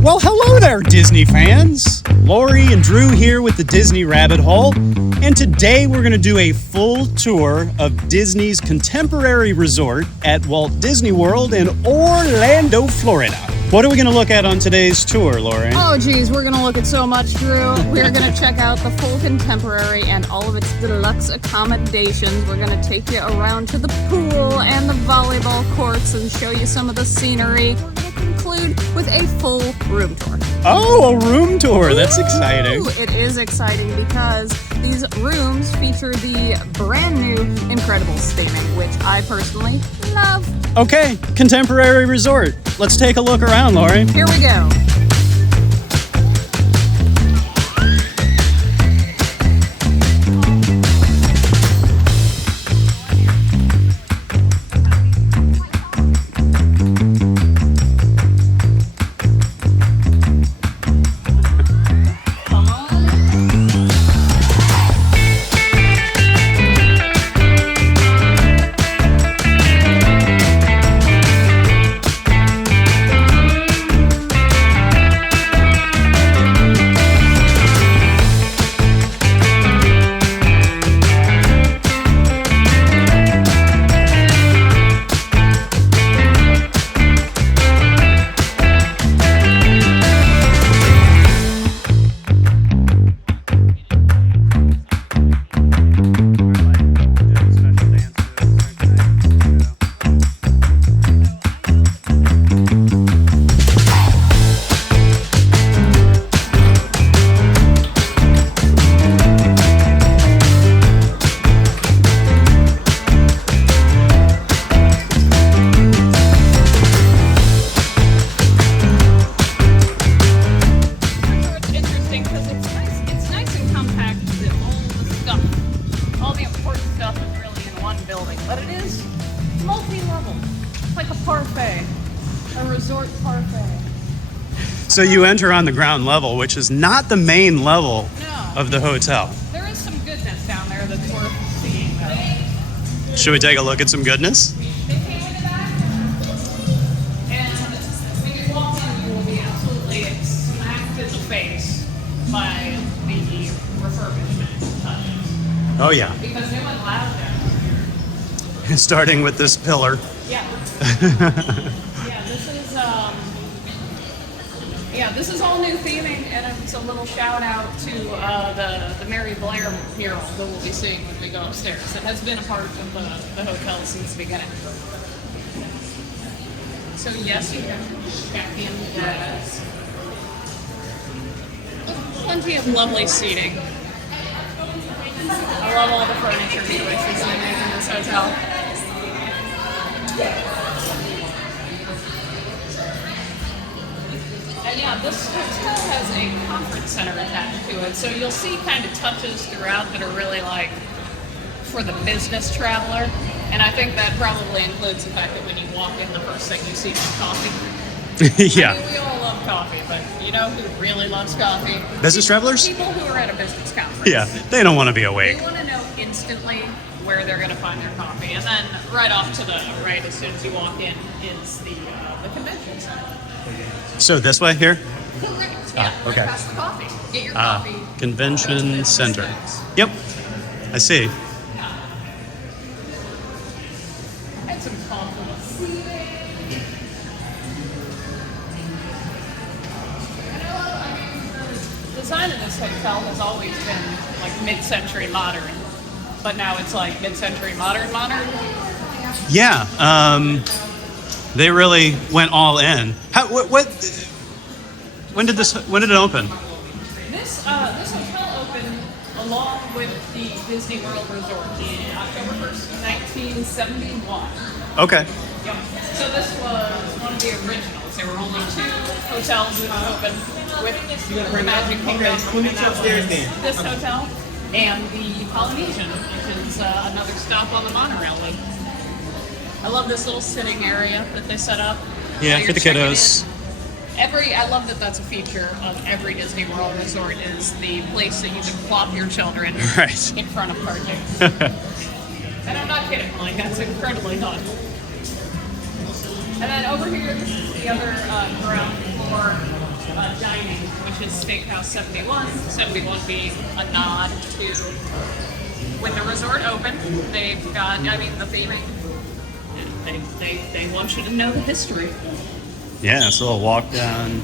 Well, hello there, Disney fans. Lori and Drew here with the Disney Rabbit Hole. And today we're going to do a full tour of Disney's contemporary resort at Walt Disney World in Orlando, Florida. What are we going to look at on today's tour, Lori? Oh, geez, we're going to look at so much, Drew. We're going to check out the full contemporary and all of its deluxe accommodations. We're going to take you around to the pool and the volleyball courts and show you some of the scenery. We'll conclude with a full room tour. Oh, a room tour. That's exciting. It is exciting because these rooms feature the brand new Incredibles theming, which I personally love. Okay, contemporary resort. Let's take a look around, Lori. Here we go. But it is multi-level. It's like a parfait, a resort parfait. So you enter on the ground level, which is not the main level of the hotel. There is some goodness down there that's worth seeing, though. Should we take a look at some goodness? They came in the back, and when you walk in, you will be absolutely smacked in the face by the refurbishment touches. Oh, yeah. Because they went loud down. Starting with this pillar. Yeah. This is all new theming, and it's a little shout out to the Mary Blair mural that we'll be seeing when we go upstairs. It has been a part of the hotel since the beginning. So yes, you can check in as plenty of lovely seating. I love all the furniture choices they make in this hotel. And yeah, this hotel has a conference center attached to it, so you'll see kind of touches throughout that are really like for the business traveler. And I think that probably includes the fact that when you walk in, the first thing you see is coffee. Yeah. I mean, we all love coffee, but you know who really loves coffee? Business travelers? People who are at a business conference. Yeah, they don't want to be awake. They want to know instantly where they're going to find their coffee. And then right off to the right, as soon as you walk in, is the convention center. So this way here? Correct. Yeah, okay. right past the coffee. Get your coffee. Convention center. Yep, I see. And some coffee. The design of this hotel has always been like mid-century modern, but now it's like mid-century modern. Yeah, they really went all in. When did it open? This hotel opened along with the Disney World Resort in October 1st, 1971. Okay. Yep. So this was one of the originals. There were only two hotels that opened with the Magic Kingdom, and that was this hotel and the Polynesian, which is another stop on the monorail loop. I love this little sitting area that they set up. Yeah, for the kiddos. I love that that's a feature of every Disney World resort is the place that you can plop your children right in front of cartoons. And I'm not kidding, like that's incredibly fun. And then over here, this is the other ground floor which is Steakhouse 71. 71 being a nod to when the resort opened. They've got, I mean, the theming. They want you to know the history. Yeah, it's a little walk down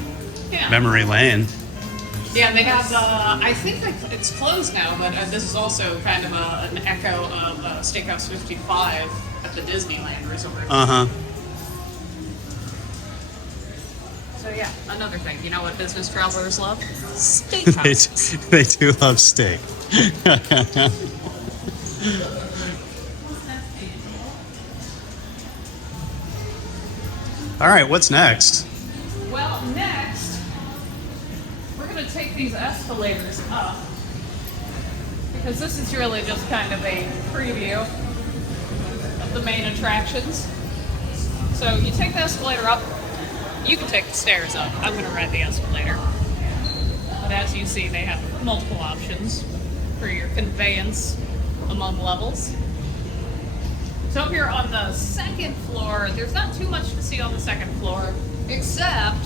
Yeah. memory lane. Yeah, they have, I think it's closed now, but this is also kind of an echo of Steakhouse 55 at the Disneyland Resort. Uh-huh. So yeah, another thing. You know what business travelers love? Steakhouse. They do love steak. All right, what's next? Well, next, we're going to take these escalators up because this is really just kind of a preview of the main attractions. So you take the escalator up, you can take the stairs up. I'm going to ride the escalator. But as you see, they have multiple options for your conveyance among levels. So up here on the second floor, there's not too much to see on the second floor, except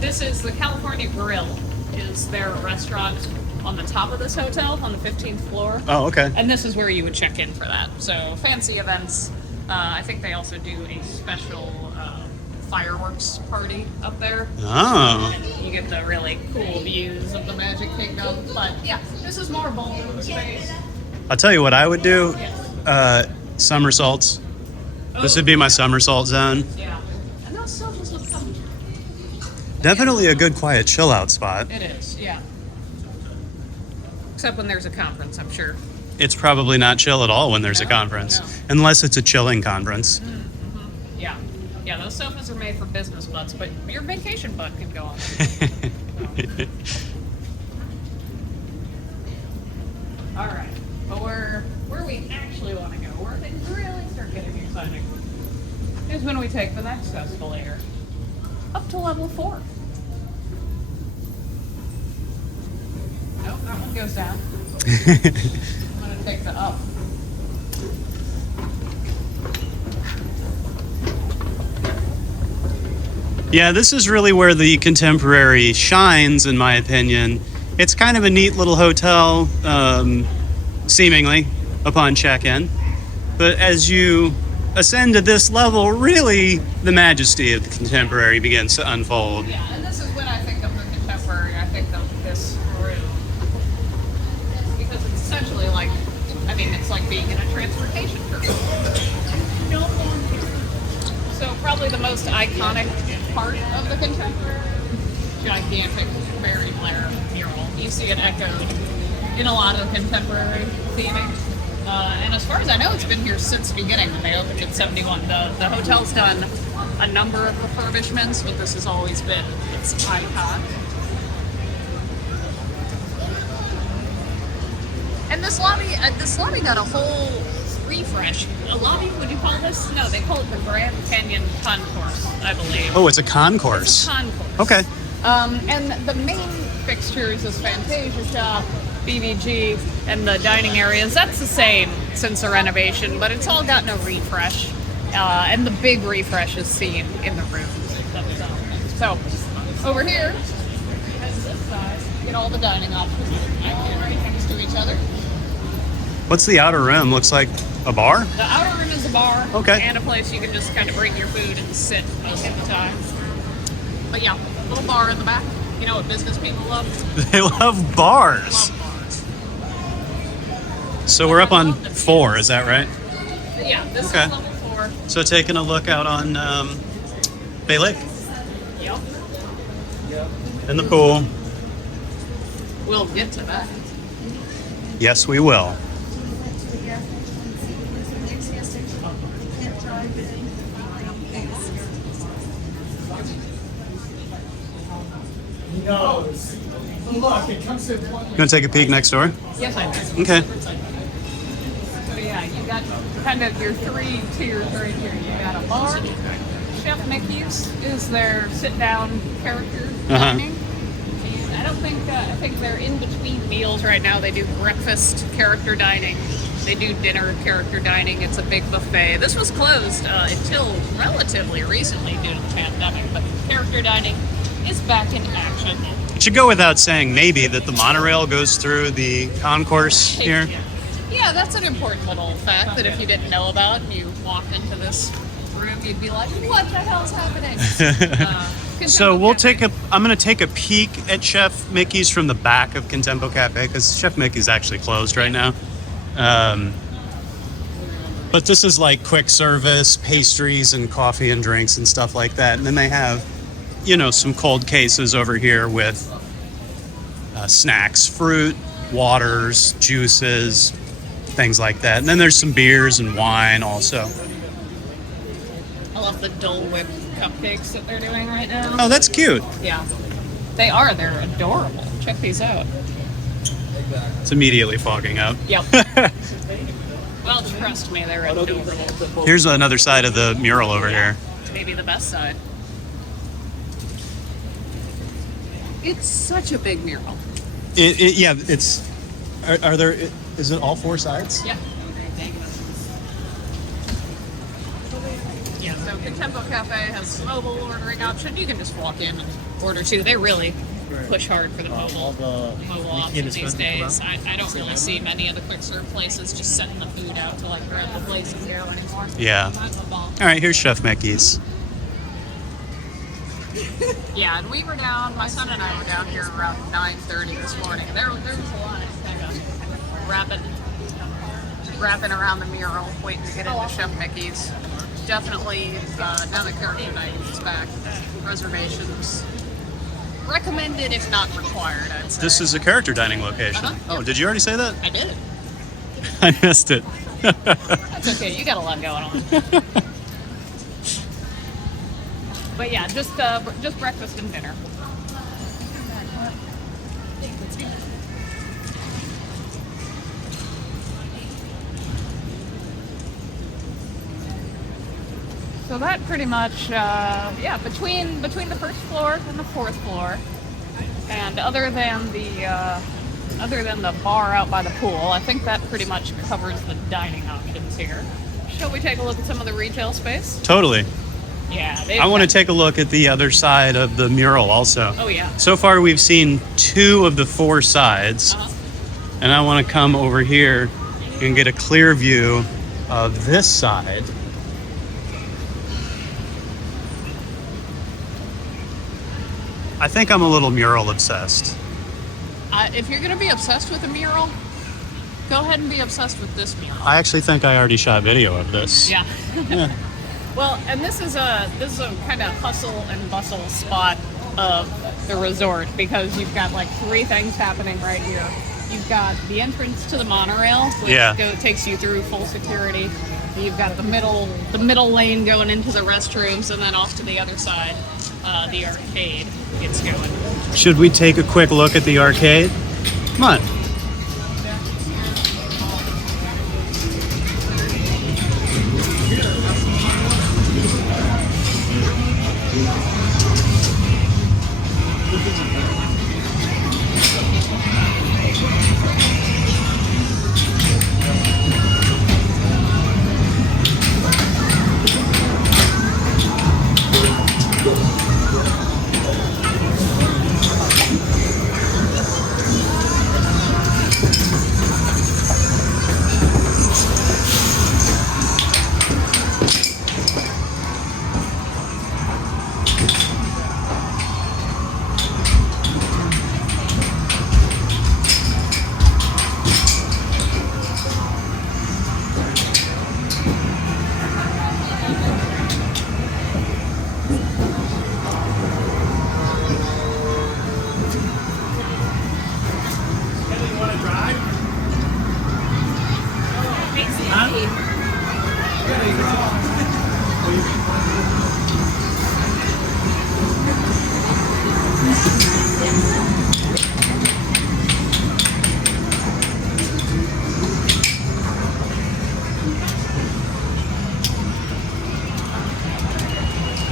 this is the California Grill, is their restaurant on the top of this hotel on the 15th floor. Oh, okay. And this is where you would check in for that. So fancy events. I think they also do a special fireworks party up there. Oh. And you get the really cool views of the Magic Kingdom. But yeah, this is more ballroom space. I'll tell you what I would do. Yes. Somersaults. This would be my somersault zone. Yeah. And those sofas look comfortable. Definitely a good quiet chill out spot. It is, yeah. Except when there's a conference, I'm sure. It's probably not chill at all when there's a No, conference. no. Unless it's a chilling conference. Yeah. Yeah, those sofas are made for business butts, but your vacation butt can go on. All right. But where we actually want to go, where things really start getting exciting, is when we take the next escalator up to level 4. Nope, that one goes down. I'm going to take the up. Yeah, this is really where the Contemporary shines, in my opinion. It's kind of a neat little hotel, seemingly, upon check-in. But as you ascend to this level, really, the majesty of the Contemporary begins to unfold. Yeah, and this is when I think of the Contemporary, I think of this room. Because it's essentially like, I mean, it's like being in a transportation terminal. So probably the most iconic part of the Contemporary, gigantic Mary Blair mural. You see it echoed in a lot of Contemporary theming. And as far as I know, it's been here since the beginning when they opened in 71. The hotel's done a number of refurbishments, but this has always been its icon. And this lobby got a whole refresh. A lobby, would you call this? No, they call it the Grand Canyon Concourse, I believe. Oh, it's a concourse. It's a concourse. Okay. And the main fixtures is Fantasia Shop, BBG, and the dining areas. That's the same since the renovation, but it's all gotten a refresh. And the big refresh is seen in the rooms themselves. So, over here, and this side, you get all the dining options right next to each other. What's the outer room? Looks like a bar? The outer room is a bar. Okay. And a place you can just kind of bring your food and sit most of the time. But yeah, little bar in the back. You know what business people love? They love bars. Love bars. So we're up on 4, is that right? Yeah, this Okay. is level 4. So taking a look out on Bay Lake Yep. and the pool. We'll get to that. Yes, we will. knows. Look, it comes to a point. You want to take a peek next door? Yes, I do. Okay. So yeah, you got kind of your 3 tiers right here. You got a bar. Chef Mickey's is their sit-down character dining. And I think they're in between meals right now. They do breakfast character dining. They do dinner character dining. It's a big buffet. This was closed until relatively recently due to the pandemic, but character dining is back in action. It should go without saying, maybe, that the monorail goes through the concourse here. Yeah, that's an important little fact that if you didn't know about and you walked into this room, you'd be like, what the hell's happening? So we'll Contempo I'm going to take a peek at Chef Mickey's from the back of Contempo Cafe, because Chef Mickey's actually closed right now. But this is like quick service, pastries and coffee and drinks and stuff like that. And then they have, you know, some cold cases over here with snacks, fruit, waters, juices, things like that. And then there's some beers and wine also. I love the Dole Whip cupcakes that they're doing right now. Oh, that's cute. Yeah. They are. They're adorable. Check these out. It's immediately fogging up. Yep. Well, trust me, they're adorable. Here's another side of the mural over here. Maybe the best side. It's such a big mural. Yeah, it's. Are there? Is it all four sides? Yeah. Yeah, so Contempo Cafe has mobile ordering option. You can just walk in and order too. They really push hard for the mobile option these days. I don't really see many of the quick serve places just sending the food out to like grab the place and go anymore. Yeah. All right, here's Chef Mickey's. Yeah, and we were down, my son and I were down here around 9:30 this morning. There was a lot of kind of wrapping around the mural, waiting to get into Chef Mickey's. Definitely, now that character night is back, reservations recommended if not required, I'd say. This is a character dining location. Oh, did you already say that? I did. I missed it. That's okay, you got a lot going on. But yeah, just breakfast and dinner. So that pretty much, between the first floor and the fourth floor, and other than the bar out by the pool, I think that pretty much covers the dining options here. Shall we take a look at some of the retail space? Totally. Yeah. I want to take a look at the other side of the mural also. Oh yeah. So far we've seen 2 of the 4 sides, and I want to come over here and get a clear view of this side. I think I'm a little mural obsessed. If you're going to be obsessed with a mural, go ahead and be obsessed with this mural. I actually think I already shot video of this. Yeah. Yeah. Well, and this is a kind of hustle and bustle spot of the resort because you've got like 3 things happening right here. You've got the entrance to the monorail, which takes you through full security. You've got the middle lane going into the restrooms, and then off to the other side, the arcade gets going. Should we take a quick look at the arcade? Come on.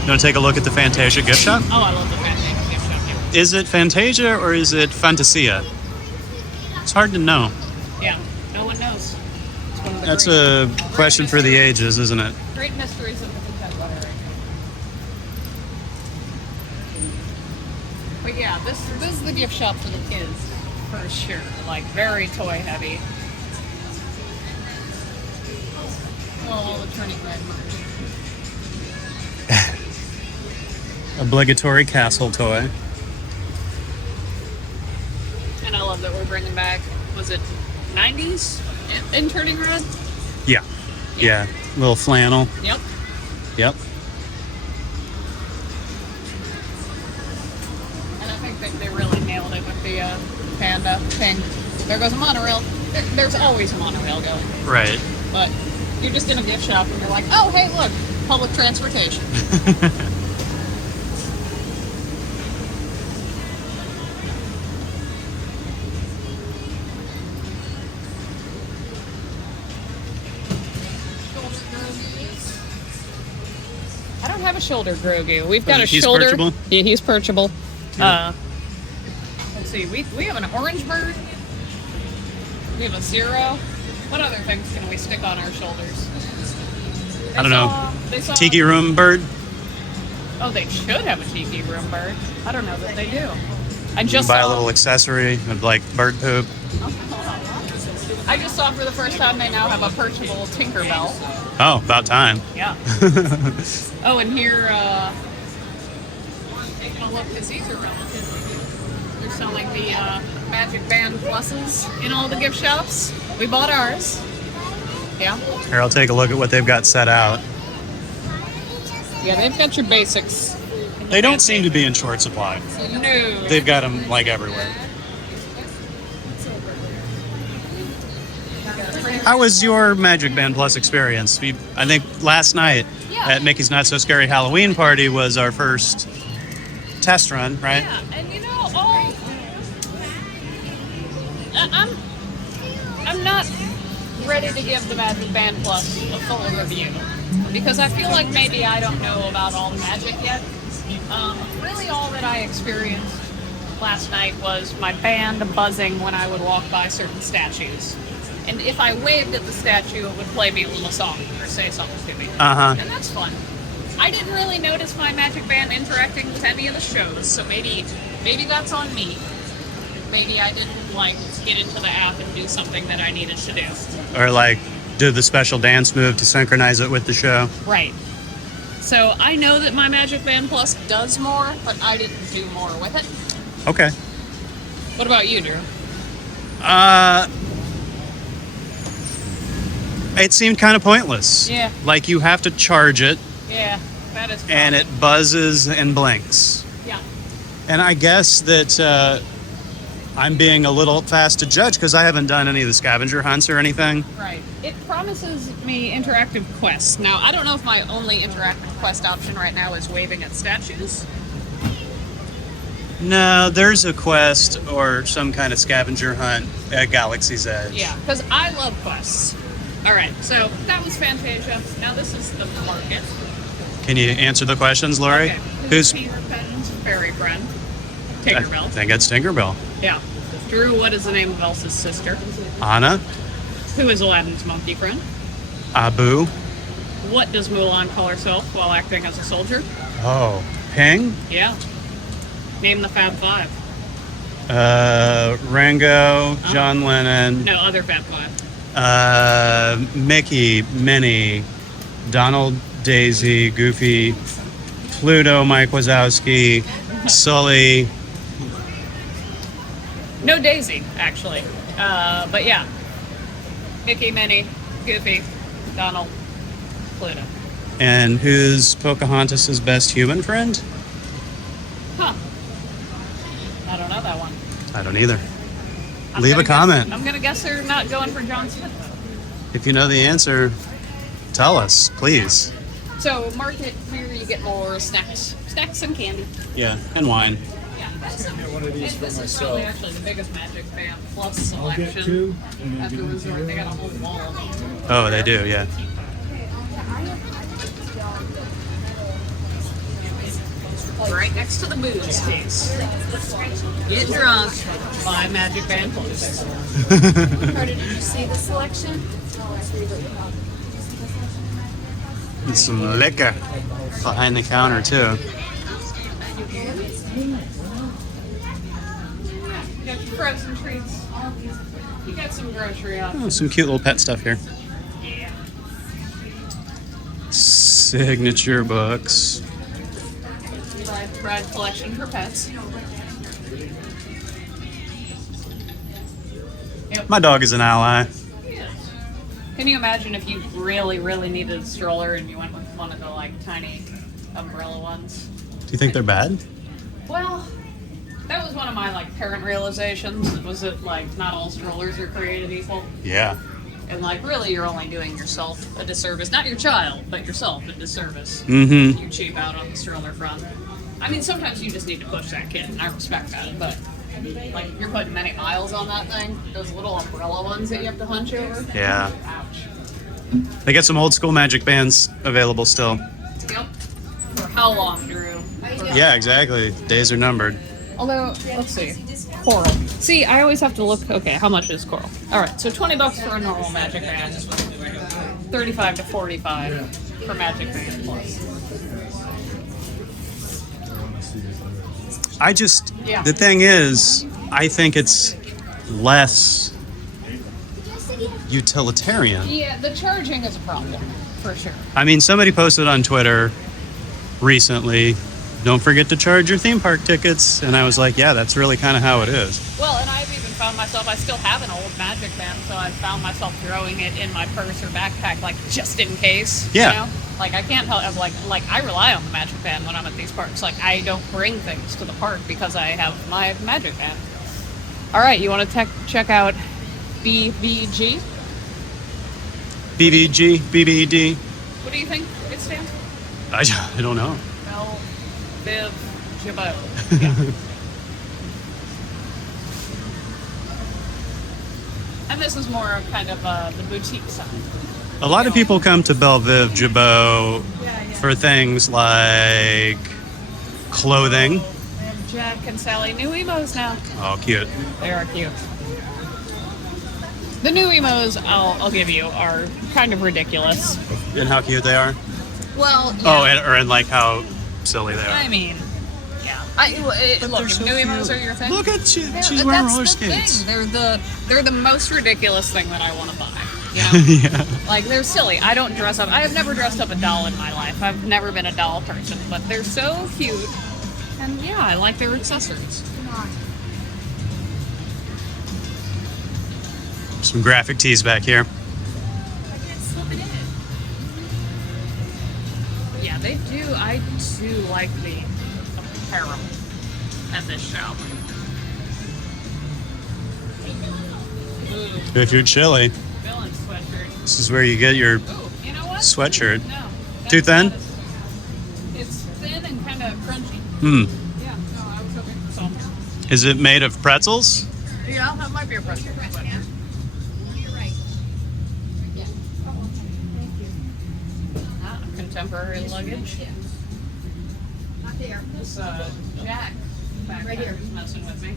You want to take a look at the Fantasia gift shop? Oh, I love the Fantasia gift shop. Is it Fantasia or is it Fantasia? It's hard to know. Yeah, no one knows. It's one of the That's a question for the ages, isn't it? great mysteries of the contemporary. But yeah, this is the gift shop for the kids, for sure. Like, very toy heavy. Oh, all the turning red merch. Obligatory castle toy. And I love that we're bringing back, was it 90s in turning red? Yeah. Yeah. Little flannel. Yep. Yep. And I think that they really nailed it with the panda thing. There goes a monorail. There's always a monorail going. Right. But you're just in a gift shop and you're like, oh, hey, look, public transportation. I don't have a shoulder Grogu. We've got a He's shoulder. perchable? Yeah, he's perchable. Let's see. We have an orange bird. We have a zero. What other things can we stick on our shoulders? I don't know. They saw, Tiki room bird? Oh, they should have a tiki room bird. I don't know that they do. I You just buy a saw, little accessory of like bird poop. I just saw for the first time they now have a perchable Tinkerbell. Oh, about time. Yeah. Oh, and here, taking a look, because these are relative. They're selling the Magic Band Pluses in all the gift shops. We bought ours. Yeah. Here, I'll take a look at what they've got set out. Yeah, they've got your basics. They don't seem to be in short supply. No. They've got them like everywhere. How was your Magic Band Plus experience? I think last night Yeah. at Mickey's Not So Scary Halloween Party was our first test run, right? Yeah, and you know, I'm not ready to give the Magic Band Plus a full review because I feel like maybe I don't know about all the magic yet. Really, all that I experienced last night was my band buzzing when I would walk by certain statues. And if I waved at the statue, it would play me a little song or say something to me. Uh-huh. And that's fun. I didn't really notice my Magic Band interacting with any of the shows, so maybe that's on me. Maybe I didn't get into the app and do something that I needed to do. Or like do the special dance move to synchronize it with the show. Right. So I know that my Magic Band Plus does more, but I didn't do more with it. Okay. What about you, Drew? It seemed kind of pointless. Yeah. Like you have to charge it Yeah, that is fun. and it buzzes and blinks. Yeah. And I guess that I'm being a little fast to judge because I haven't done any of the scavenger hunts or anything. Right. It promises me interactive quests. Now, I don't know if my only interactive quest option right now is waving at statues. No, there's a quest or some kind of scavenger hunt at Galaxy's Edge. Yeah, because I love quests. All right, so that was Fantasia. Now this is the market. Can you answer the questions, Lori? Okay. Who's? Peter Pan's fairy friend? I Tinkerbell. think it's Tinkerbell. Yeah. Drew, what is the name of Elsa's sister? Anna, Who is Aladdin's monkey friend? Abu. What does Mulan call herself while acting as a soldier? Oh, Ping. Yeah. Name the Fab Five. Rango, John Lennon. No, other Fab Five. Mickey, Minnie, Donald, Daisy, Goofy, Pluto, Mike Wazowski, Sully. No Daisy, actually. But yeah. Mickey, Minnie, Goofy, Donald, Pluto. And who's Pocahontas' best human friend? Huh. I don't know that one. I don't either. I'm Leave a gonna comment. I'm gonna guess they're not going for John Smith. If you know the answer, tell us, please. So market here you get more snacks and candy. Yeah, and wine. Yeah. One of these for This is myself. probably actually the biggest Magic Band Plus I'll get selection two, and then at the give me resort. They got a zero. whole wall of them. Oh, they do, yeah. Right next to the booze case. Get drunk, buy Magic Band Plus. Carter, did you see the selection? And some liquor behind the counter, too. frozen treats. You got some grocery options. Oh, some cute little pet stuff here. Yeah. Signature books. Ride collection for pets. Yep. My dog is an ally. Yes. Can you imagine if you really, really needed a stroller and you went with one of the like tiny umbrella ones? Do you think they're bad? Well, that was one of my like parent realizations. Was that like not all strollers are created equal, Yeah. and like really you're only doing yourself a disservice, not your child, but yourself a disservice. Mm-hmm. You cheap out on the stroller front. I mean, sometimes you just need to push that kid, and I respect that, but like you're putting many miles on that thing. Those little umbrella ones that you have to hunch over. Yeah. Ouch. They got some old school magic bands available still. Yep. For how long, Drew? Yeah, exactly. Days are numbered. Although, let's see. Coral. See, I always have to look. Okay, how much is coral? All right, so $20 for a normal magic band, 35 to 45 for magic band plus. Yeah. The thing is, I think it's less utilitarian. Yeah, the charging is a problem for sure. I mean, somebody posted on Twitter recently, don't forget to charge your theme park tickets. And I was like, yeah, that's really kind of how it is. Well, and I've even found myself, I still have an old magic band, so I've found myself throwing it in my purse or backpack, like just in case. Yeah. You know? Like I can't help, like I rely on the magic band when I'm at these parks. Like I don't bring things to the park because I have my magic band. All right, you want to check out BVG? BBG, BBD. What do you think it stands for? I don't know. Bell, Biv, Jabot. Yeah. And this is more of kind of the boutique side. A lot of people come to Belleville, Jabot for things like clothing. And Jack and Sally, new emos now. Oh, cute. They are cute. The new emos, I'll give you, are kind of ridiculous. And how cute they are. Well, yeah. Oh, and like how silly they are. I mean, yeah. Look, if new emos are your thing. Look at she's that's wearing roller the skates. thing. They're the most ridiculous thing that I want to buy. You know? Yeah. Like they're silly. I don't dress up. I have never dressed up a doll in my life. I've never been a doll person, but they're so cute. And yeah, I like their accessories. Some graphic tees back here. Yeah, they do. I do like the apparel at this shop. Ooh, If you're chilly, villain sweatshirt. this is where you get your Ooh, you know what? sweatshirt. No. Too thin? It's thin and kind of crunchy. Hmm. Yeah, no, I was hoping for something. Is it made of pretzels? Yeah, that might be a pretzel. Contemporary luggage. This Jack backpack Right here. is messing with me.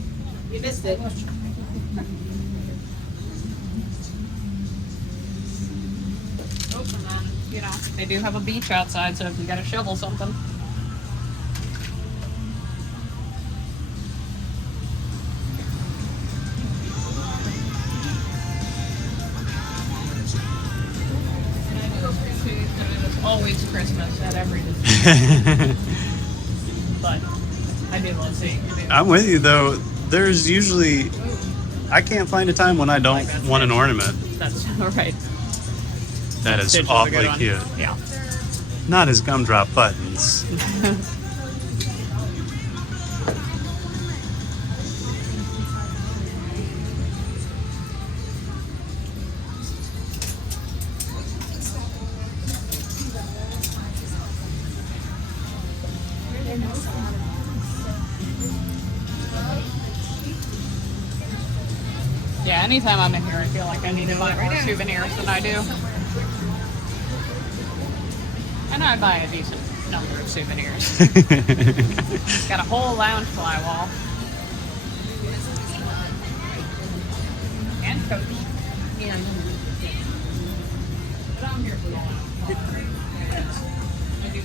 You missed it. Oh, and then, you know, they do have a beach outside, so if you gotta shovel something. And I do appreciate that it is always Christmas at every Disney. But I do love seeing it. I'm with you though. There's usually I can't find a time when I don't want an ornament. That's all right. That is Stitch was a awfully good one. cute. Yeah. Not as gumdrop buttons. Yeah, anytime I'm in here, I feel like I need to buy more souvenirs than I do. And I buy a decent number of souvenirs. Got a whole loungefly wall. And coach. And but I'm here for the lounge. I do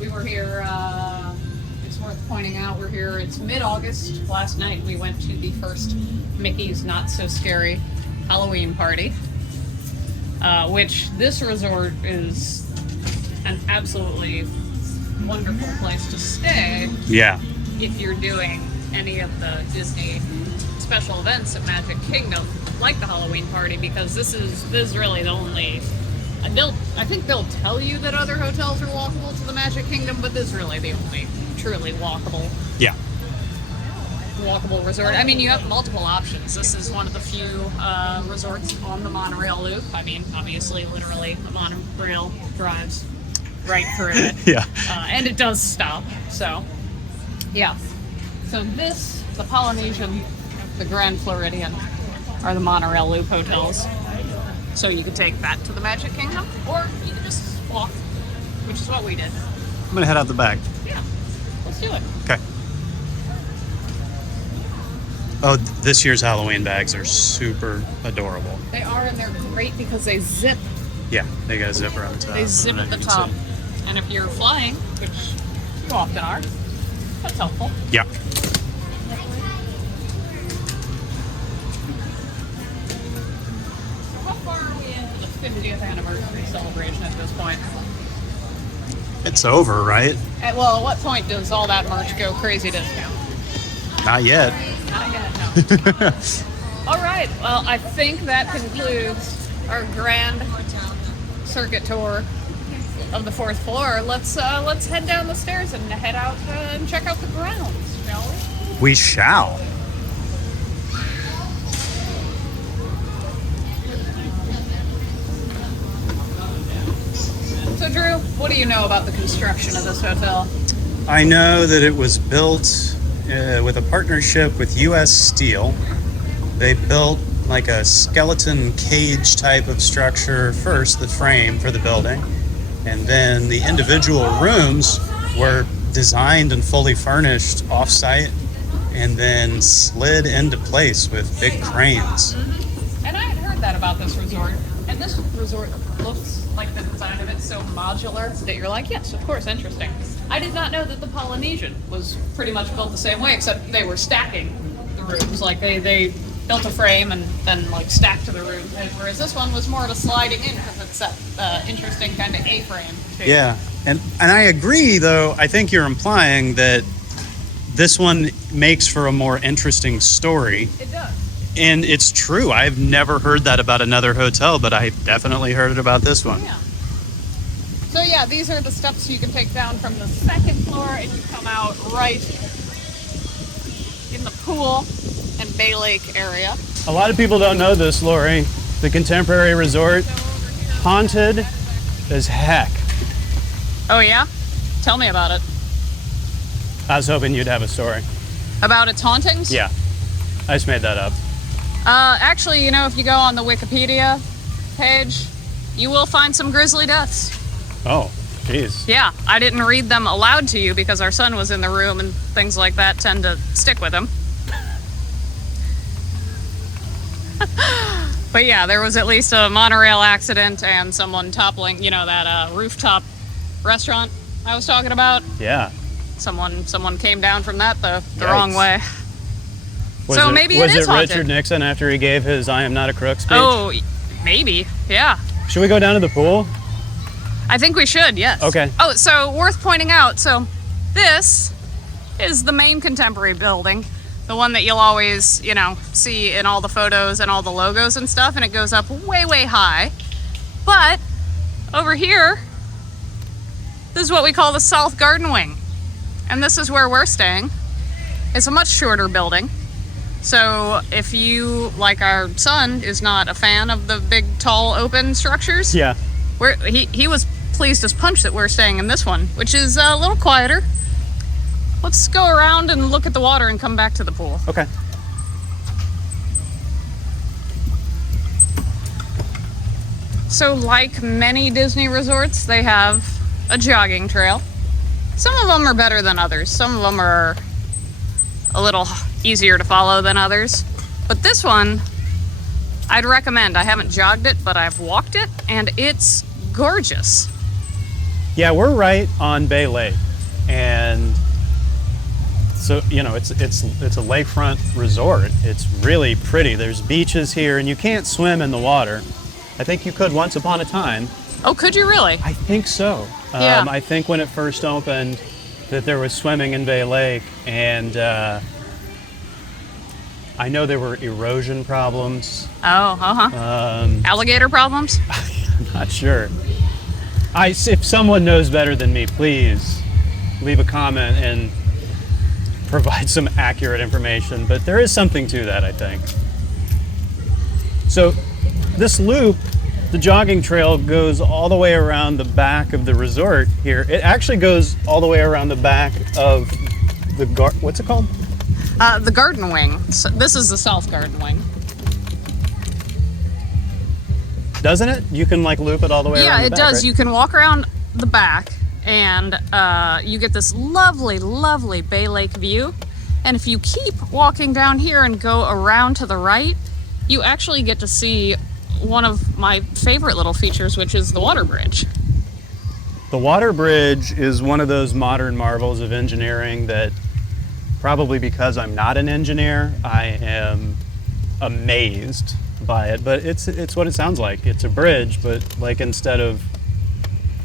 we were here worth pointing out, we're here, it's mid-August. Last night we went to the first Mickey's Not So Scary Halloween party, which this resort is an absolutely wonderful place to stay. Yeah. If you're doing any of the Disney special events at Magic Kingdom, like the Halloween party, because this is really the only. I think they'll tell you that other hotels are walkable to the Magic Kingdom, but this is really the only truly walkable resort. I mean, you have multiple options. This is one of the few resorts on the monorail loop. I mean, obviously, literally, the monorail drives right through it. Yeah. And it does stop. So, yeah. So the Polynesian, the Grand Floridian, are the monorail loop hotels. So you can take that to the Magic Kingdom, or you can just walk, which is what we did. I'm going to head out the back. Yeah, let's do it. Okay. Oh, this year's Halloween bags are super adorable. They are, and they're great because they zip. Yeah, they got a zipper on top. They zip at the top. And if you're flying, which you often are, that's helpful. Yeah. How far are we into the 50th anniversary celebration at this point? It's over, right? At what point does all that merch go crazy discount? Not yet. Not yet, no. All right. Well, I think that concludes our grand circuit tour of the 4th floor. Let's head down the stairs and head out and check out the grounds, shall we? We shall. So, Drew, what do you know about the construction of this hotel? I know that it was built with a partnership with U.S. Steel. They built like a skeleton cage type of structure first, the frame for the building, and then the individual rooms were designed and fully furnished off-site and then slid into place with big cranes. Mm-hmm. And I had heard that about this resort. And this resort looks like the design of it's so modular that you're like, yes, of course, interesting. I did not know that the Polynesian was pretty much built the same way, except they were stacking the rooms. Like they built a frame and then like stacked the room. Whereas this one was more of a sliding in because it's that interesting kind of A-frame. Too. Yeah, and I agree, though. I think you're implying that this one makes for a more interesting story. It does. And it's true. I've never heard that about another hotel, but I definitely heard it about this one. Yeah. So yeah, these are the steps you can take down from the 2nd floor, and you come out right in the pool and Bay Lake area. A lot of people don't know this, Lori. The Contemporary Resort, haunted as heck. Oh yeah? Tell me about it. I was hoping you'd have a story. About its hauntings? Yeah, I just made that up. Actually, if you go on the Wikipedia page, you will find some grisly deaths. Oh, jeez. Yeah, I didn't read them aloud to you because our son was in the room and things like that tend to stick with him. But yeah, there was at least a monorail accident and someone toppling, that rooftop restaurant I was talking about. Yeah. Someone came down from that the Yikes. wrong way. Was Maybe it is haunted. Richard Nixon after he gave his "I am not a crook" speech? Oh, maybe. Yeah. Should we go down to the pool? I think we should, yes. Okay. Oh, so worth pointing out, so this is the main Contemporary building, the one that you'll always, see in all the photos and all the logos and stuff, and it goes up way, way high. But over here, this is what we call the South Garden Wing, and this is where we're staying. It's a much shorter building. So if you, like our son, is not a fan of the big, tall, open structures, Yeah. he was pleased as punch that we're staying in this one, which is a little quieter. Let's go around and look at the water and come back to the pool. Okay. So like many Disney resorts, they have a jogging trail. Some of them are better than others. Some of them are a little easier to follow than others. But this one, I'd recommend. I haven't jogged it, but I've walked it, and it's gorgeous. Yeah, we're right on Bay Lake, and So, you know, it's a lakefront resort. It's really pretty. There's beaches here, and you can't swim in the water. I think you could once upon a time. Oh, could you really? I think so. Yeah. I think when it first opened that there was swimming in Bay Lake, and I know there were erosion problems. Oh, alligator problems? I'm not sure. If someone knows better than me, please leave a comment and provide some accurate information. But there is something to that, I think. So this loop, the jogging trail, goes all the way around the back of the resort here. It actually goes all the way around the back of the what's it called? The garden wing. So this is the south garden wing. Doesn't it? You can like loop it all the way around Yeah, the it back, does. right? You can walk around the back and you get this lovely, lovely Bay Lake view. And if you keep walking down here and go around to the right, you actually get to see one of my favorite little features, which is the water bridge. The water bridge is one of those modern marvels of engineering that, probably because I'm not an engineer, I am amazed by it. But it's what it sounds like. It's a bridge, but like instead of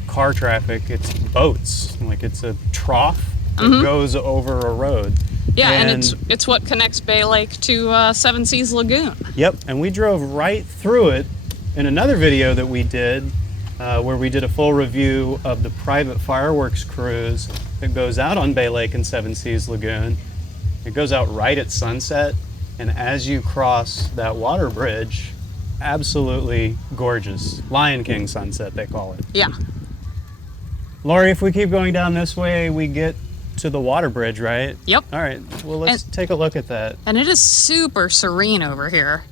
car traffic, it's boats. Like it's a trough that goes over a road. Yeah, and it's what connects Bay Lake to Seven Seas Lagoon. Yep, and we drove right through it in another video that we did, where we did a full review of the private fireworks cruise that goes out on Bay Lake and Seven Seas Lagoon. It goes out right at sunset, and as you cross that water bridge, absolutely gorgeous. Lion King sunset, they call it. Yeah. Lori, if we keep going down this way, we get to the water bridge, right? Yep. All right, well, let's take a look at that. And it is super serene over here.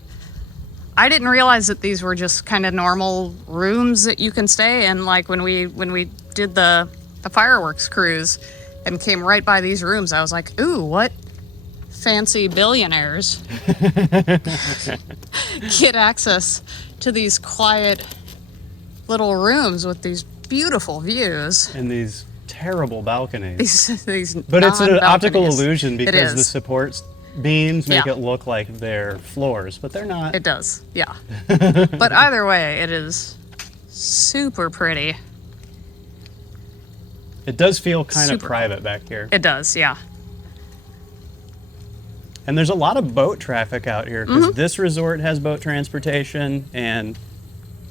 I didn't realize that these were just kind of normal rooms that you can stay in. Like when we did the fireworks cruise and came right by these rooms, I was like, ooh, what fancy billionaires get access to these quiet little rooms with these beautiful views. And these terrible balconies. These But it's an optical non-balconies. illusion It because the is. support beams make Yeah. it look like they're floors, but they're not. It does, yeah. But either way, it is super pretty. It does feel kind of Super. private back here. It does, yeah. And there's a lot of boat traffic out here because this resort has boat transportation, and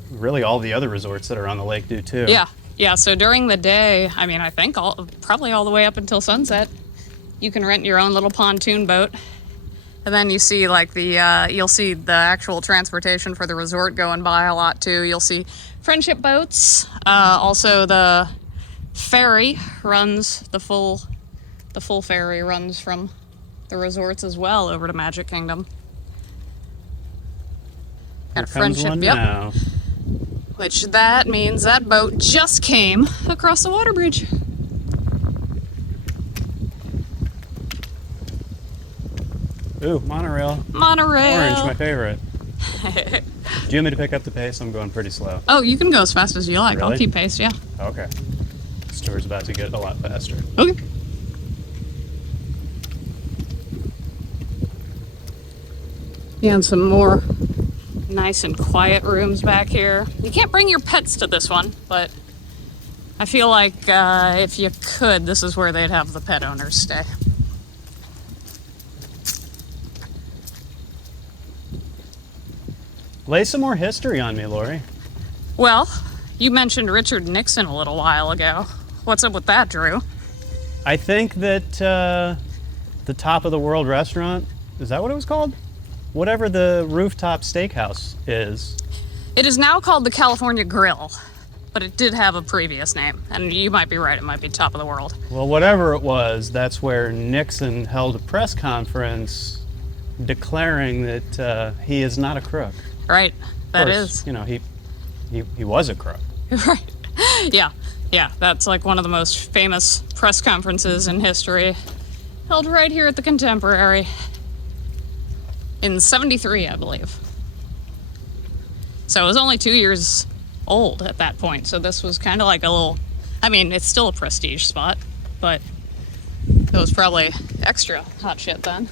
really all the other resorts that are on the lake do too. Yeah, yeah. So during the day, I mean, I think probably all the way up until sunset, you can rent your own little pontoon boat, and then you see like you'll see the actual transportation for the resort going by a lot too. You'll see friendship boats. Also, the ferry runs the full ferry runs from the resorts as well over to Magic Kingdom. Here Got a comes friendship, one yep. now. Which that means that boat just came across the water bridge. Ooh, monorail. Monorail. Orange, my favorite. Do you want me to pick up the pace? I'm going pretty slow. Oh, you can go as fast as you like. I'll Really? keep pace, yeah. Okay. This tour's about to get a lot faster. Okay. Yeah, and some more nice and quiet rooms back here. You can't bring your pets to this one, but I feel like if you could, this is where they'd have the pet owners stay. Lay some more history on me, Lori. Well, you mentioned Richard Nixon a little while ago. What's up with that, Drew? I think that the Top of the World restaurant, is that what it was called? Whatever the rooftop steakhouse is. It is now called the California Grill, but it did have a previous name, and you might be right, it might be Top of the World. Well, whatever it was, that's where Nixon held a press conference declaring that he is not a crook. Right, that Of course, is. You know, he was a crook. Right. Yeah, that's like one of the most famous press conferences in history, held right here at the Contemporary in '73, I believe. So it was only 2 years old at that point, so this was kind of like a little, I mean, it's still a prestige spot, but it was probably extra hot shit then.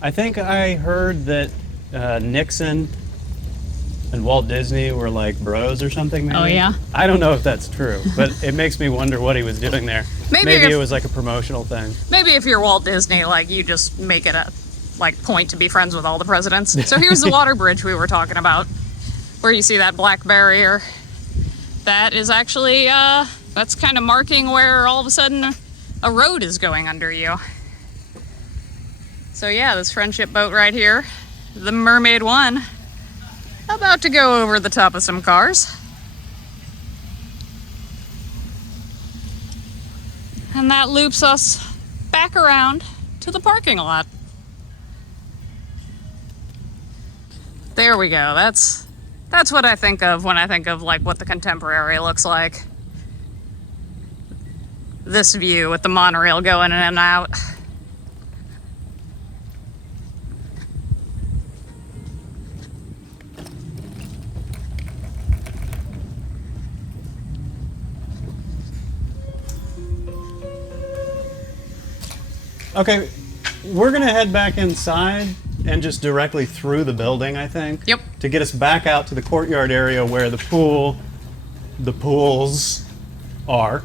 I think I heard that Nixon and Walt Disney were like bros or something, maybe. Oh, yeah? I don't know if that's true, but it makes me wonder what he was doing there. Maybe it if- was like a promotional thing. Maybe if you're Walt Disney, like, you just make it a point to be friends with all the presidents. So here's the water bridge we were talking about, where you see that black barrier. That is actually, that's kind of marking where all of a sudden a road is going under you. So yeah, this friendship boat right here, the Mermaid One, about to go over the top of some cars. And that loops us back around to the parking lot. There we go. That's what I think of when I think of like what the Contemporary looks like. This view with the monorail going in and out. Okay, we're gonna head back inside and just directly through the building, I think. Yep. To get us back out to the courtyard area where the pools are.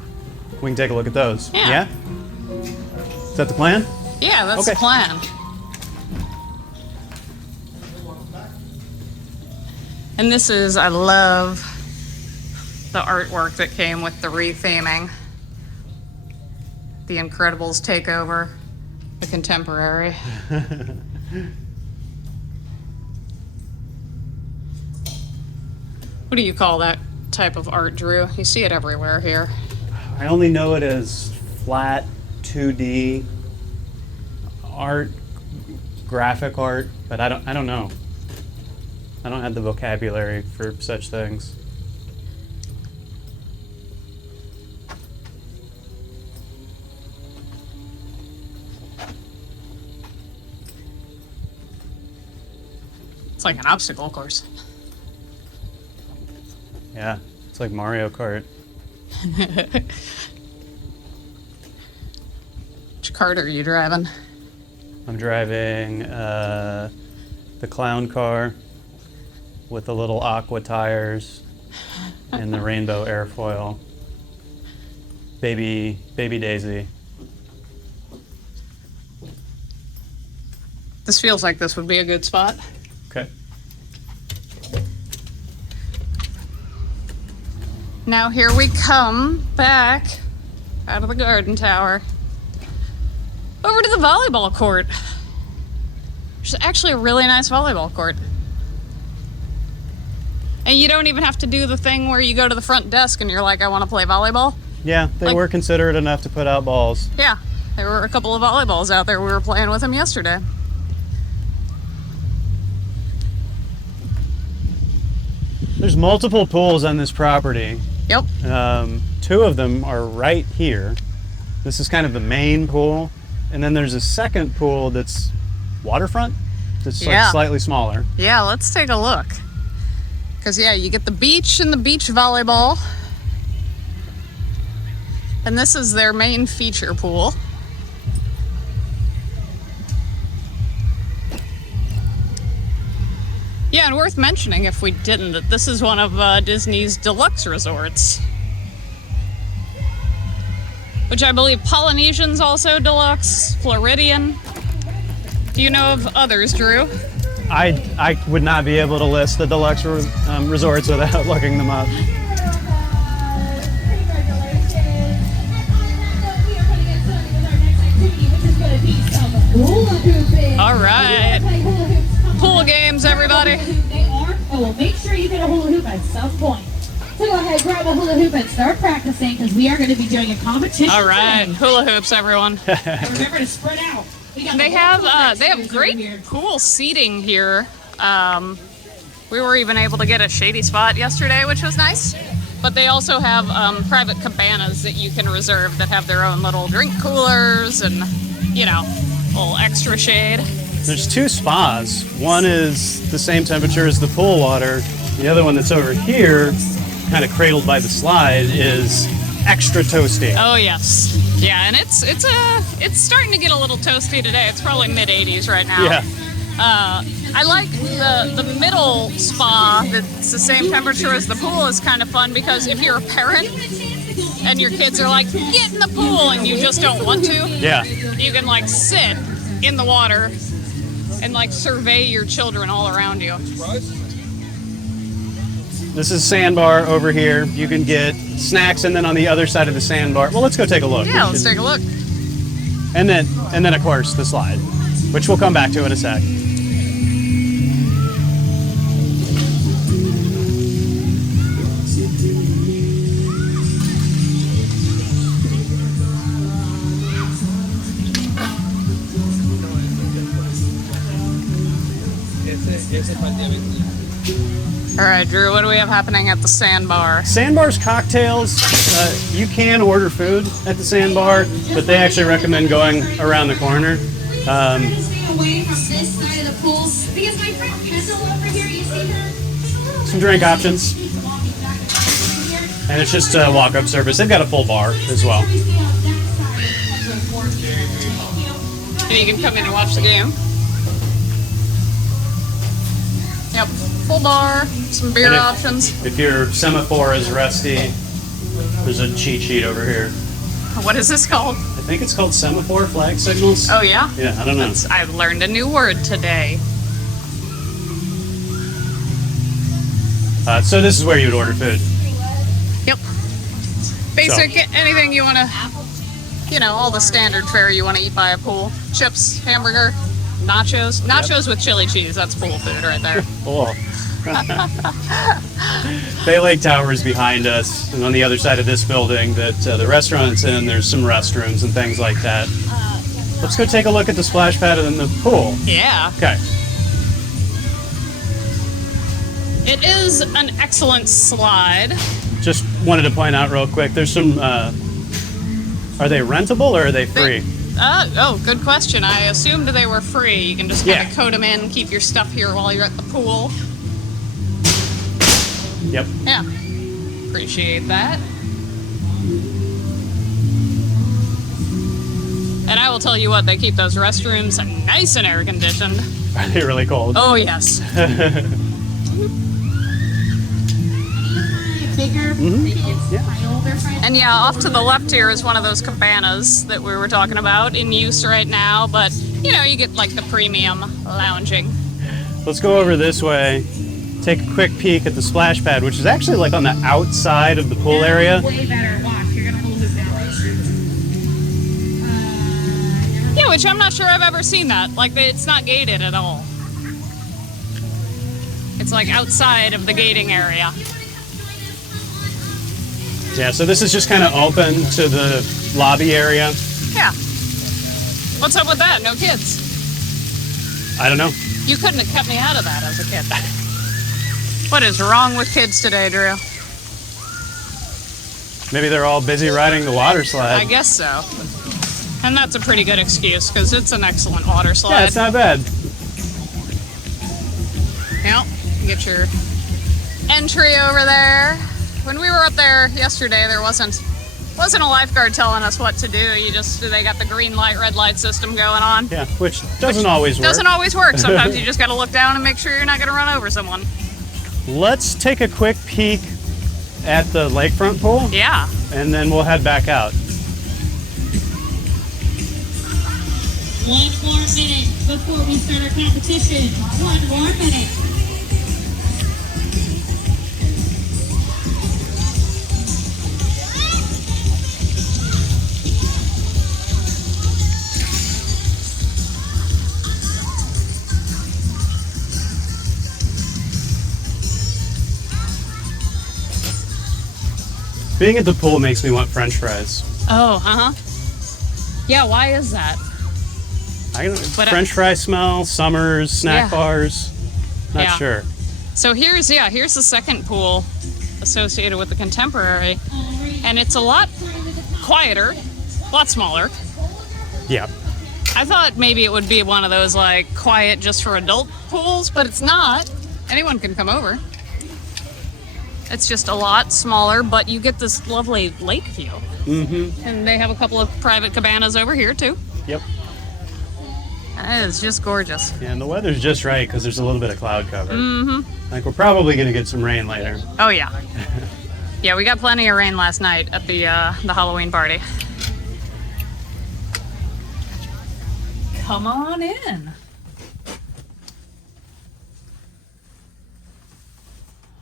We can take a look at those. Yeah. Is that the plan? Yeah, that's the Okay. plan. And this is, I love the artwork that came with the retheming. The Incredibles takeover, the Contemporary. What do you call that type of art, Drew? You see it everywhere here. I only know it as flat 2D art, graphic art, but I don't know. I don't have the vocabulary for such things. It's like an obstacle course. Yeah, it's like Mario Kart. Which cart are you driving? I'm driving the clown car with the little aqua tires and the rainbow airfoil. Baby Daisy. This feels like this would be a good spot. Okay. Now here we come back out of the garden tower over to the volleyball court. Which is actually a really nice volleyball court. And you don't even have to do the thing where you go to the front desk and you're like, I want to play volleyball. Yeah, they Like- were considerate enough to put out balls. Yeah, there were a couple of volleyballs out there. We were playing with them yesterday. There's multiple pools on this property. Yep. Two of them are right here. This is kind of the main pool. And then there's a second pool that's waterfront. That's Yeah. like slightly smaller. Yeah, let's take a look. Because, yeah, you get the beach and the beach volleyball. And this is their main feature pool. Yeah, and worth mentioning if we didn't, that this is one of Disney's deluxe resorts. Which I believe Polynesian's also deluxe, Floridian. Do you know of others, Drew? I would not be able to list the deluxe resorts without looking them up. All right. Pool games, everybody. They are. Oh, well, make sure you get a hula hoop at some point. So go ahead, grab a hula hoop and start practicing because we are going to be doing a competition. All right, today. hula hoops, everyone. Remember to spread out. We got They the whole pool have series over great here. pool seating here. We were even able to get a shady spot yesterday, which was nice. But they also have private cabanas that you can reserve that have their own little drink coolers and, you know, a little extra shade. There's two spas. One is the same temperature as the pool water. The other one that's over here, kind of cradled by the slide, is extra toasty. Oh, yes. Yeah, and it's starting to get a little toasty today. It's probably mid 80s right now. Yeah. I like the middle spa that's the same temperature as the pool is kind of fun because if you're a parent and your kids are like, get in the pool, and you just don't want to, Yeah. you can like sit in the water and like survey your children all around you. This is sandbar over here. You can get snacks, and then on the other side of the sandbar. Well, let's go take a look. Yeah, let's take a look. And then of course the slide, which we'll come back to in a sec. All right, Drew, what do we have happening at the sandbar? Sandbar's cocktails. You can order food at the sandbar, but they actually recommend going around the corner. Away from this side of the pool because my friend Kendall over here, you see her? Some drink options, and it's just a walk-up service. They've got a full bar as well. And you can come in and watch the game. Yep, full bar, some beer And options. If your semaphore is rusty, there's a cheat sheet over here. What is this called? I think it's called semaphore flag signals. Oh yeah? Yeah, I don't know. I've learned a new word today. So this is where you would order food. Yep. Basic, anything you want to, all the standard fare you want to eat by a pool. Chips, hamburger, nachos. Nachos with chili cheese, that's pool food right there. Cool. Bay Lake Tower is behind us, and on the other side of this building that the restaurant's in, there's some restrooms and things like that. Let's go take a look at the splash pad and the pool. Yeah. Okay. It is an excellent slide. Just wanted to point out real quick, there's some, are they rentable or are they free? Good question. I assumed they were free. You can just kind of code them in, keep your stuff here while you're at the pool. Yep. Yeah. Appreciate that. And I will tell you what, they keep those restrooms nice and air conditioned. Are they really cold? Oh, yes. Bigger, my older friend. And yeah, off to the left here is one of those cabanas that we were talking about in use right now, but you get like the premium lounging. Let's go over this way, take a quick peek at the splash pad, which is actually like on the outside of the pool area. Way better. Watch, you're gonna hold it down. Yeah, which I'm not sure I've ever seen that. Like, it's not gated at all. It's like outside of the gating area. Yeah, so this is just kind of open to the lobby area. Yeah. What's up with that? No kids. I don't know. You couldn't have kept me out of that as a kid. What is wrong with kids today, Drew? Maybe they're all busy riding the water slide. I guess so. And that's a pretty good excuse because it's an excellent water slide. Yeah, it's not bad. Yep. Get your entry over there. When we were up there yesterday, there wasn't a lifeguard telling us what to do. They got the green light, red light system going on. Yeah, which doesn't always work. Doesn't always work. Sometimes you just got to look down and make sure you're not going to run over someone. Let's take a quick peek at the lakefront pool. Yeah. And then we'll head back out. 1 more minute before we start our competition. 1 more minute. Being at the pool makes me want French fries. Oh, yeah, why is that? French fry smell, Summers, snack Yeah. bars. Not Yeah. sure. So here's the second pool associated with the Contemporary. And it's a lot quieter, a lot smaller. Yeah. I thought maybe it would be one of those like quiet just for adult pools, but it's not. Anyone can come over. It's just a lot smaller, but you get this lovely lake view. Mm-hmm. And they have a couple of private cabanas over here too. Yep. It's just gorgeous. Yeah, and the weather's just right because there's a little bit of cloud cover. Mm-hmm. Like we're probably going to get some rain later. Oh yeah. Yeah, we got plenty of rain last night at the Halloween party. Come on in.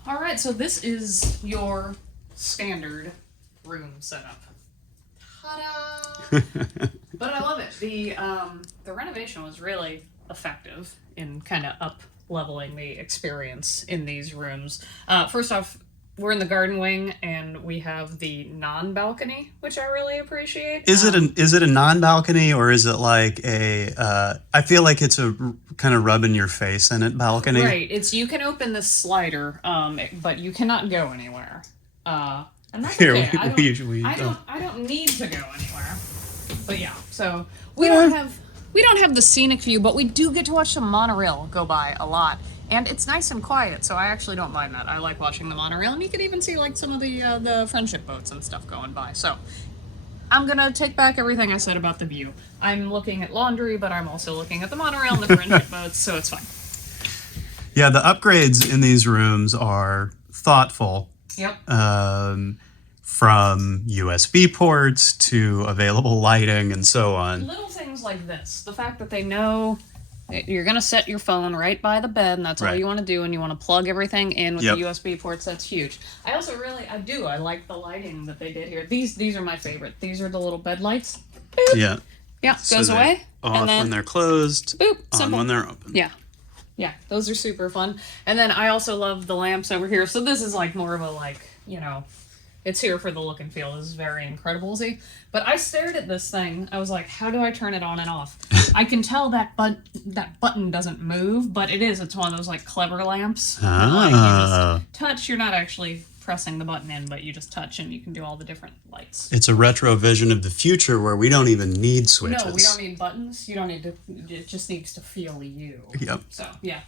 All right, so this is your standard room setup. Ta-da! But I love it. The renovation was really effective in kind of up leveling the experience in these rooms. First off, we're in the garden wing and we have the non-balcony, which I really appreciate. Is it a non-balcony or is it like a? I feel like it's a kind of rubbing your face in it balcony. Right. It's you can open this slider, but you cannot go anywhere. And that's Here, okay. I don't need to go anywhere. But yeah, so we don't have the scenic view, but we do get to watch the monorail go by a lot. And it's nice and quiet, so I actually don't mind that. I like watching the monorail, and you can even see like some of the friendship boats and stuff going by. So I'm gonna take back everything I said about the view. I'm looking at laundry, but I'm also looking at the monorail and the friendship boats, so it's fine. Yeah, the upgrades in these rooms are thoughtful. Yep. From USB ports to available lighting and so on. Little things like this. The fact that they know you're going to set your phone right by the bed, and that's all you want to do, and you want to plug everything in with the USB ports. That's huge. I also I like the lighting that they did here. These are my favorite. These are the little bed lights. Boop. Yeah. Yeah, so goes away. Off and then, when they're closed, boop, on simple. when they're open. Yeah. Yeah, those are super fun. And then I also love the lamps over here. So this is like more of a it's here for the look and feel. This is very Incredibles-y. But I stared at this thing. I was like, how do I turn it on and off? I can tell that button doesn't move, but it is. It's one of those like clever lamps. Ah. You just touch. You're not actually pressing the button in, but you just touch and you can do all the different lights. It's a retro vision of the future where we don't even need switches. No, we don't need buttons. You don't need to. It just needs to feel you. Yep. So, yeah.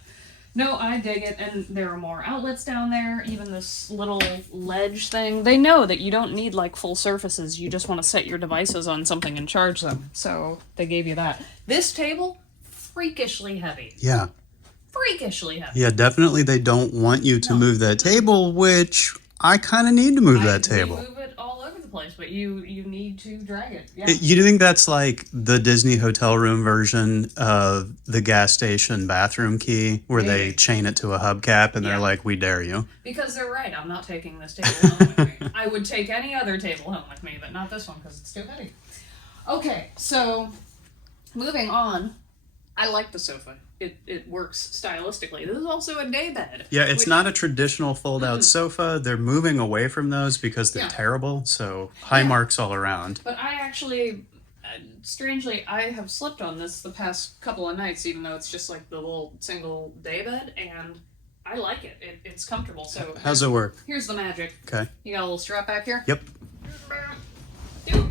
No, I dig it, and there are more outlets down there, even this little ledge thing. They know that you don't need, like, full surfaces. You just want to set your devices on something and charge them. So they gave you that. This table, freakishly heavy. Yeah. Freakishly heavy. Yeah, definitely they don't want you to move that table, which I kind of need to move that table. We move it all over the place, but you need to drag it. Yeah. You think that's like the Disney hotel room version of the gas station bathroom key where they chain it to a hubcap and they're like, we dare you? Because they're right. I'm not taking this table home with me. I would take any other table home with me, but not this one because it's too heavy. Okay, so moving on. I like the sofa. It works stylistically. This is also a day bed. Yeah, it's not a traditional fold-out sofa. They're moving away from those because they're terrible, so high marks all around. But I actually, strangely, I have slept on this the past couple of nights, even though it's just like the little single day bed, and I like it. It's comfortable. So how's it work? Here's the magic. Okay. You got a little strap back here? Yep. And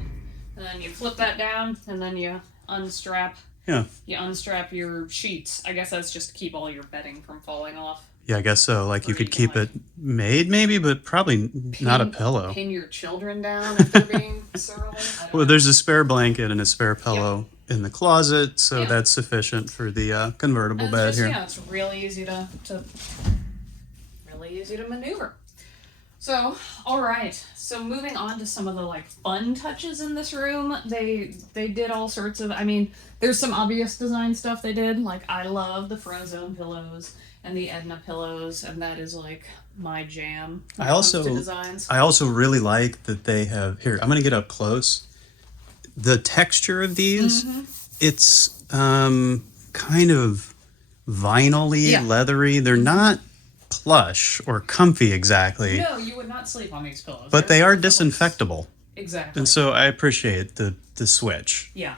then you flip that down, and then you unstrap. Yeah. You unstrap your sheets. I guess that's just to keep all your bedding from falling off. Yeah, I guess so. Like you could keep it made maybe, but probably not a pillow. Pin your children down if they're being surly. Well, there's a spare blanket and a spare pillow in the closet, so that's sufficient for the convertible bed here. Yeah, it's really easy to maneuver. So, all right. So moving on to some of the like fun touches in this room, they did all sorts of. I mean, there's some obvious design stuff they did. Like I love the Frozone pillows and the Edna pillows, and that is like my jam. I also really like that they have here. I'm gonna get up close. The texture of these, it's kind of vinyl-y, leathery. They're not plush or comfy exactly. No, you would not sleep on these pillows. But they are disinfectable. Exactly. And so I appreciate the switch. Yeah.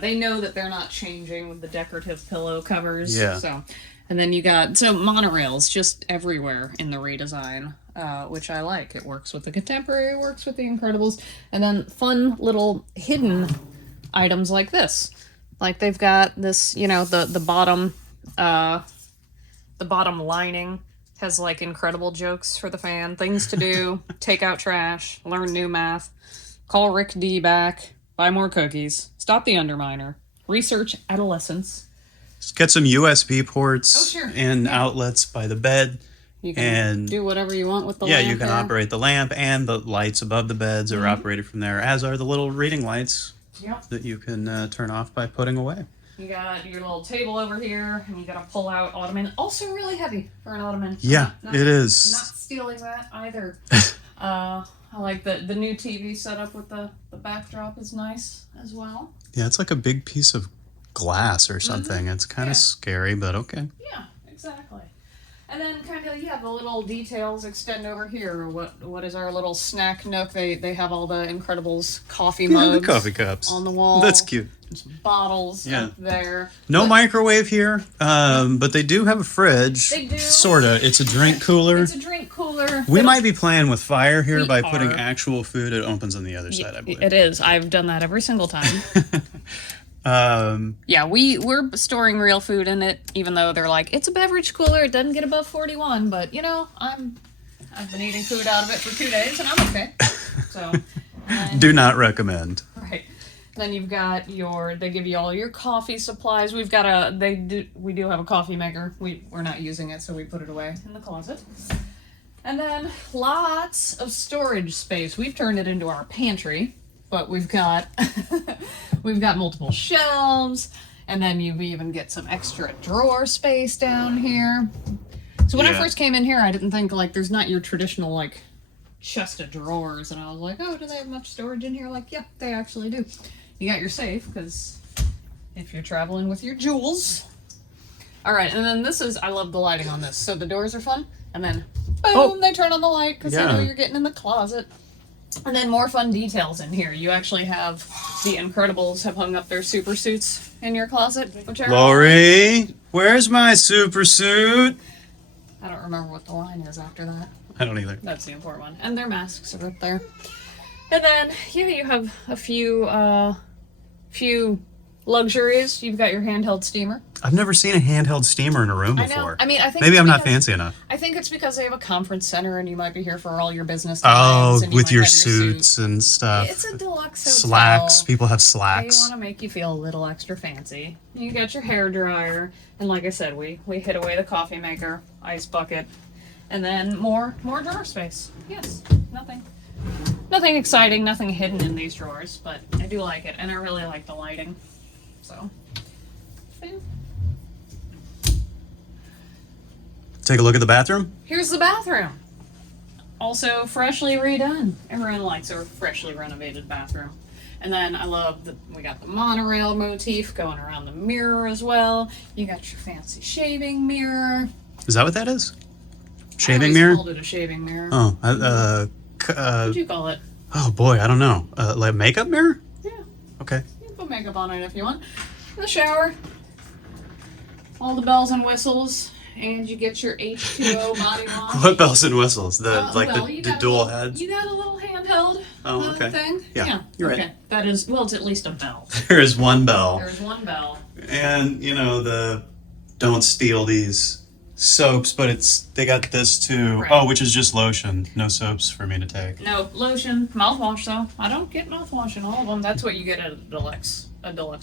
They know that they're not changing with the decorative pillow covers. Yeah. So, and then you got monorails just everywhere in the redesign, which I like. It works with the contemporary, it works with the Incredibles, and then fun little hidden items like this. Like they've got this, the bottom lining Has like incredible jokes for the fan, things to do, take out trash, learn new math, call Rick D back, buy more cookies, stop the underminer, research adolescence. Just get some USB ports Oh, sure. and Yeah. outlets by the bed. You can And do whatever you want with the yeah, lamp you can there. operate the lamp, and the lights above the beds Mm-hmm. are operated from there, as are the little reading lights Yep. that you can turn off by putting away. You got your little table over here, and you got a pull-out ottoman. Also really heavy for an ottoman. Yeah, Not- it is. Not stealing that either. I like the new TV setup with the backdrop is nice as well. Yeah, it's like a big piece of glass or something. It's kind of Yeah. scary, but okay. Yeah, exactly. And then kind of the little details extend over here. What is our little snack nook? They have all the Incredibles coffee Yeah, mugs the coffee cups on the wall. That's cute. Bottles Yeah. up there. No But microwave here, but they do have a fridge. They do. Sorta. It's a drink cooler. It's a drink cooler. We They might be playing with fire here We by putting are. actual food. It opens on the other side, I believe. It is. I've done that every single time. Um, Yeah, we're storing real food in it, even though they're like, it's a beverage cooler, it doesn't get above 41, but you know, I've been eating food out of it for 2 days and I'm okay. So do not recommend. right. Then you've got they give you all your coffee supplies. We do have a coffee maker. We're not using it, so we put it away in the closet. And then lots of storage space. We've turned it into our pantry, but we've got multiple shelves, and then you even get some extra drawer space down here. So when I Yeah. first came in here, I didn't think like there's not your traditional like chest of drawers, and I was like, oh, do they have much storage in here? Like, yep, they actually do. You got your safe because if you're traveling with your jewels. All right, and then I love the lighting on this. So the doors are fun, and then boom, they turn on the light because they know Yeah. you're getting in the closet. And then more fun details in here. You actually have the Incredibles have hung up their super suits in your closet, which are Lori, where's my super suit? I don't remember what the line is after that. I don't either. That's the important one. And their masks are up there. And then you have a few luxuries. You've got your handheld steamer. I've never seen a handheld steamer in a room I before. know. I mean, I think Maybe it's I'm not because- fancy enough. I think it's because they have a conference center and you might be here for all your business Oh, times. and you with might your have suits and stuff. It's a deluxe hotel. Slacks. People have They slacks. want to make you feel a little extra fancy. You got your hair dryer, and like I said, we hid away the coffee maker, ice bucket, and then more drawer space. Yes, nothing exciting, nothing hidden in these drawers, but I do like it, and I really like the lighting. So, boom. Take a look at the bathroom. Here's the bathroom. Also freshly redone. Everyone likes a freshly renovated bathroom. And then I love that we got the monorail motif going around the mirror as well. You got your fancy shaving mirror. Is that what that is? I Shaving always mirror? called it a shaving mirror. Oh, What'd you call it? oh boy, I don't know. Like makeup mirror? Yeah, Okay. you can put makeup on it if you want. The shower. All the bells and whistles. And you get your H2O body wash. What bells and whistles? The You the got a dual little- heads. You got a little handheld Oh, okay. thing? Yeah, you're right. Okay. That is, well, it's at least a bell. There is one bell, There's one bell. and the don't steal these soaps, but they got this too. Right. Oh, which is just lotion. No soaps for me to take. No, lotion. Mouthwash, though. I don't get mouthwash in all of them. That's what you get at a deluxe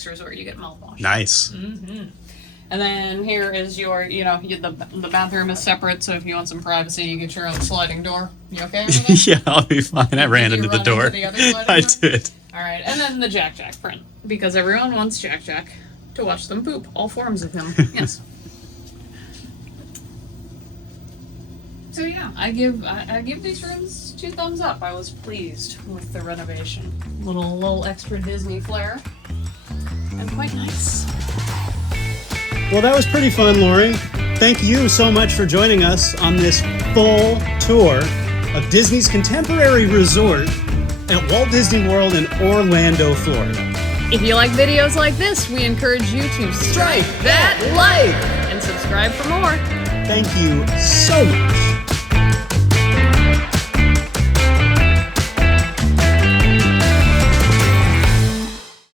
resort. You get mouthwash. Nice. Mm-hmm. And then here is the bathroom is separate, so if you want some privacy, you get your own sliding door. You okay with that? Yeah, I'll be fine. I ran you into the run door. into the other sliding I door? did. All right, and then the Jack Jack print, because everyone wants Jack Jack to watch them poop, all forms of him. Yes. So yeah, I give these rooms 2 thumbs up. I was pleased with the renovation. Little extra Disney flair, and quite nice. Well, that was pretty fun, Lori. Thank you so much for joining us on this full tour of Disney's contemporary resort at Walt Disney World in Orlando, Florida. If you like videos like this, we encourage you to strike that like and subscribe for more. Thank you so much.